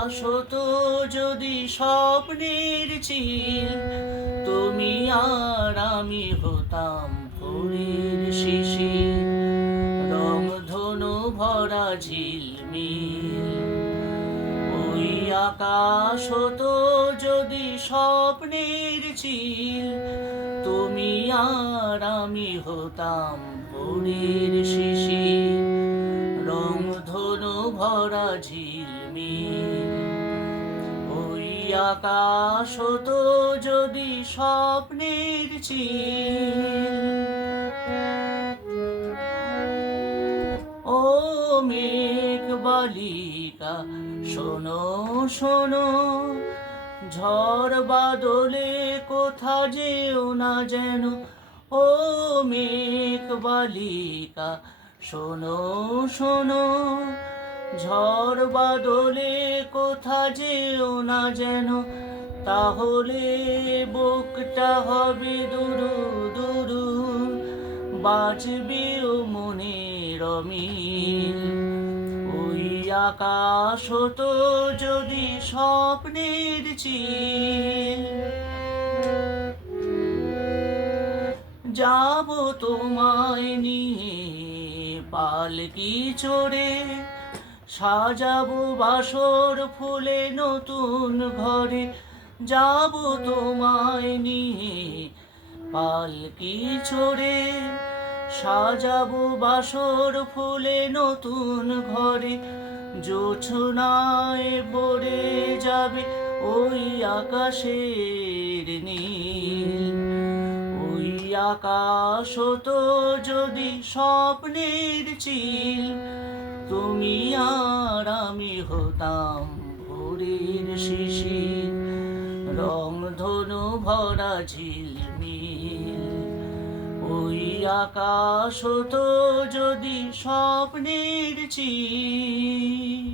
আকাশ হতো যদি স্বপ্নের চিল, তুমি আর আমি হতাম ভোরের শিশির, রংধনু ভরা ঝিলমিল। ওই আকাশ হতো যদি স্বপ্নের চিল, তুমি আর আমি হতাম ভোরের শিশির, রংধনু ভরা ঝিলমিল। ওই আকাশ হতো যদি স্বপ্নের চিল। ও মেঘ বালিকা শোনো শোনো, ঝড় বাদলে কোথা যেও না যেন। ও মেঘ বালিকা শোনো শোনো, ঝড় বাদলে কোথা যেও না যেন। তাহলে বুকটা হবে দুরু দুরু, বাজবেও মনের অমিল। ওই আকাশ হতো যদি স্বপ্নের চিল, যাব তোমায় নিয়ে পালকি চড়ে, সাজাবো বাসর ফুলে নতুন ঘরে। যাব তোমায় নিয়ে পালকি চড়ে, সাজাবো বাসর ফুলে নতুন ঘরে। জোছনায় ভরে যাবে ওই আকাশের নীল। ওই আকাশ হতো যদি স্বপ্নের চিল, তুমি আর আমি হতাম ভোরের শিশির, রংধনু ভরা ঝিলমিল। ওই আকাশ হতো যদি স্বপ্নের চিল।